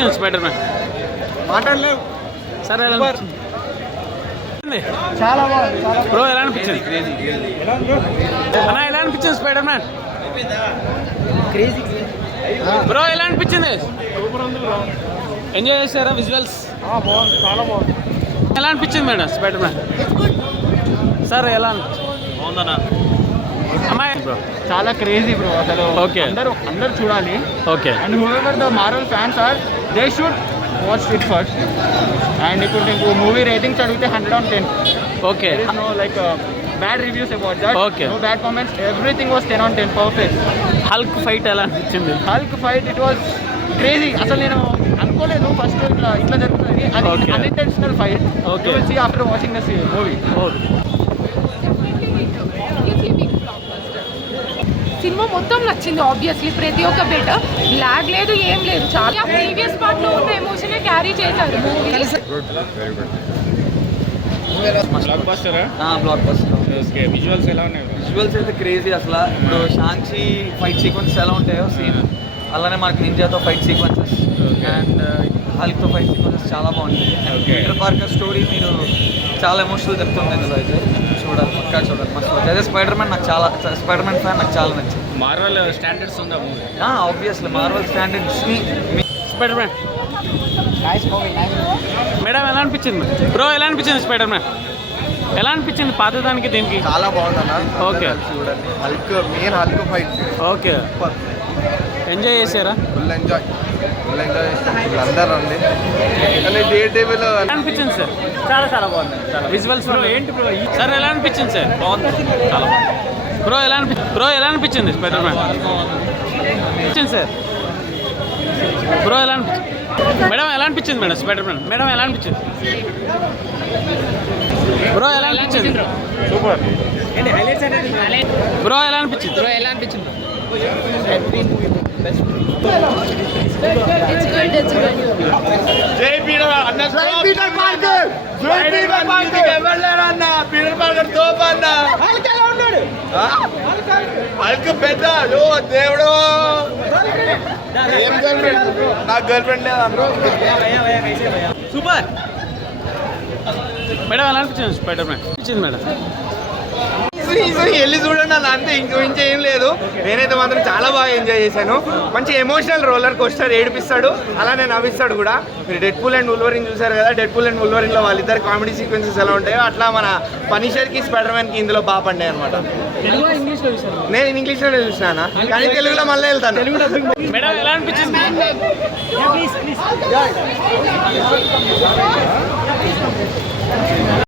అనిపించింది spider man? మాట్లాడలేవు. సరే చాలా బాగుంది. బ్రో ఎలా అనిపించింది? అన్న ఎలా అనిపించింది స్పైడర్ మ్యాన్? బ్రో ఎలా అనిపించింది? ఎంజాయ్ చేశారా విజువల్స్? బాగుంది, చాలా బాగుంది. ఎలా అనిపించింది మేడం స్పైడర్ మ్యాన్? సార్ ఎలా బాగుందన్నా? అమ్మాయి బ్రో చాలా క్రేజీ బ్రో అసలు. ఓకే, అందరూ చూడాలి. Okay. And whoever the Marvel fans are they should watch it first. And ఇప్పుడు నీకు మూవీ రేటింగ్స్ అడిగితే 100 on 10. Okay. No like bad reviews about that. Okay. No bad comments. Everything was 10 on 10. Perfect. Hulk fight ఎలా అనిపించింది? Hulk fight it was crazy. అసలు నేను అనుకోలేదు first ఇట్లా జరుగుతుంది. అది Okay. Unintentional fight. Okay. You will see after watching this movie. Cinema మొత్తం నచ్చింది. ఆబ్వియస్లీ ప్రతి ఒక్క బిట్ లాగ్ లేదు, ఏం లేదు. చాలా ప్రీవియస్ పార్ట్ లో ఉన్న ఎమోషన్ క్యారీ చేశారు movie. Block buster. Block buster. Okay. Visuals ఎలా ఉన్నాయి? విజువల్స్ అయితే క్రేజీ అసలు. ఇప్పుడు షాంగ్చి ఫైట్ సీక్వెన్సెస్ ఎలా ఉంటాయో సేమ్ అలానే మనకి నింజాతో ఫైట్ సీక్వెన్సెస్ అండ్ హల్క్తో ఫైట్ సీక్వెన్సెస్ చాలా బాగుంటుంది. పీటర్ పార్కర్ స్టోరీ మీరు చాలా ఎమోషనల్ చెప్తుంది ఇందులో అయితే. చూడాలి, పక్కా చూడాలి, మస్తు. అదే స్పైడర్ మ్యాన్ నాకు చాలా, స్పైడర్ మ్యాన్ ఫ్యాన్ నాకు చాలా నచ్చింది. మార్వెల్ స్టాండర్డ్స్ ఉందా మూవీ? ఆబ్వియస్లీ మార్వెల్ స్టాండర్డ్స్ని స్పైడర్ మ్యాన్ మేడం ఎలా అనిపించింది? బ్రో ఎలా అనిపించింది స్పైడర్ మ్యాన్? ఎలా అనిపించింది పాతదానికి దీనికి? చాలా బాగుందన్న. ఓకే. చూడండి, Hulk main Hulk fight. Okay. Enjoy చేశారా? ఫుల్ ఎంజాయ్ చేస్తాం. అందరూ రండి. కానీ డే టేబుల్ ఎలా అనిపించింది సార్? చాలా చాలా బాగుంది. విజువల్స్ ఏంటి బ్రో? సార్ ఎలా అనిపించింది సార్? బాగుంది, చాలా బాగుంది. బ్రో ఎలా అనిపించింది స్పైడర్ మ్యాన్? అనిపించింది సార్. బ్రో ఎలా అనిపించింది? మేడం ఎలా అనిపించింది మేడం స్పైడర్ మ్యాన్? మేడం ఎలా అనిపించింది? బ్రో ఎలా అనిపించింది? సూపర్. బ్రో ఎలా అనిపించింది? It's good. జై పీటర్ అన్న. జై పీటర్ పార్కర్. జై పీటర్ పార్కర్. ఎవరు అన్న? పీటర్ పార్కర్ తోపు అన్న. హల్క్ ఎలా ఉన్నాడు? హల్క్ పెద్ద. ఓ దేవుడు. ఏం గర్ల్ ఫ్రెండ్? నాకు గర్ల్ ఫ్రెండ్ లేదు అన్న. సూపర్. మేడం ఎలా అనిపించింది స్పైడర్ మ్యాన్? అనిపించింది మేడం. వెళ్ళి చూడండి అన్న, అంతే. ఇంకొంచెం ఏం లేదు. నేనైతే మాత్రం చాలా బాగా ఎంజాయ్ చేశాను. మంచి ఎమోషనల్ రోలర్ కోస్టర్. ఏడిపిస్తాడు, అలానే నవ్విస్తాడు కూడా. మీరు డెడ్పూల్ అండ్ వుల్వరిన్ చూసారు కదా. డెడ్పూల్ అండ్ వుల్వరిన్లో వాళ్ళిద్దరు కామెడీ సీక్వెన్సెస్ ఎలా ఉంటాయో అట్లా మన పనిషర్కి స్పైడర్ మ్యాన్కి ఇందులో బాగా పండాయి అనమాట. నేను ఇంగ్లీష్లోనే చూసినా, కానీ తెలుగులో మళ్ళీ వెళ్తాను. మేడం ఎలా అనిపించింది?